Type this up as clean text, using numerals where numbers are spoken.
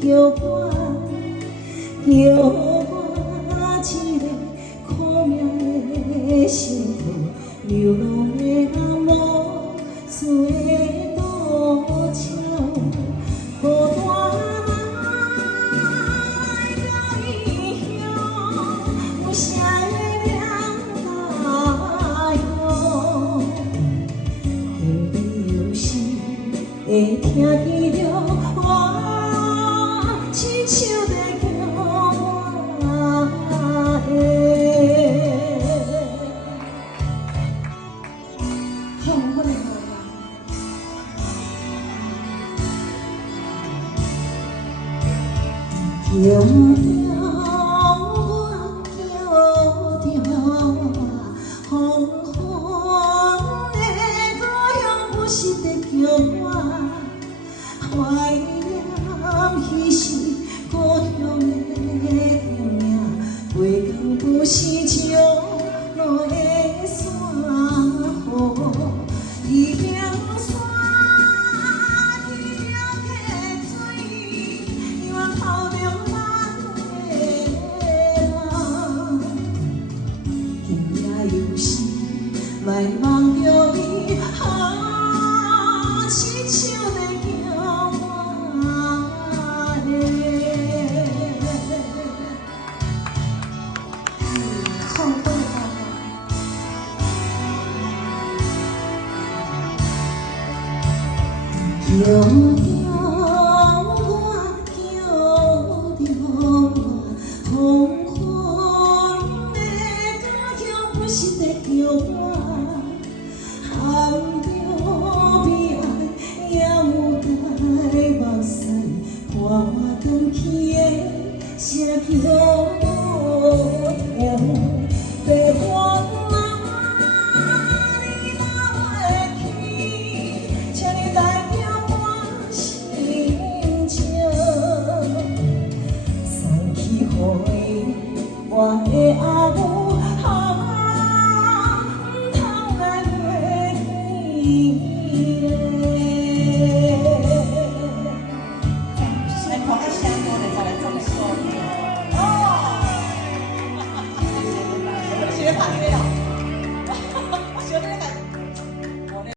叫我，叫我一个苦命的心头，流浪的人无水渡桥，孤单来到异乡，有谁会了解？天边有时会听见着我亲像在叫我好好嘞，叫着我，叫着风风的故乡，不是在叫我，怀念彼时故乡的名，月光不是照落的山河，一边山一边溪水，远跑着咱的人，今夜有时来梦着你，亲像在叫我后悔吧。叫着我，叫着我，风风的故乡不是在叫我，含着悲哀也有台目屎，伴我返去的声叫跳，白花你拿袂去，请你代表我心情，送去予伊我的阿母。学法律了。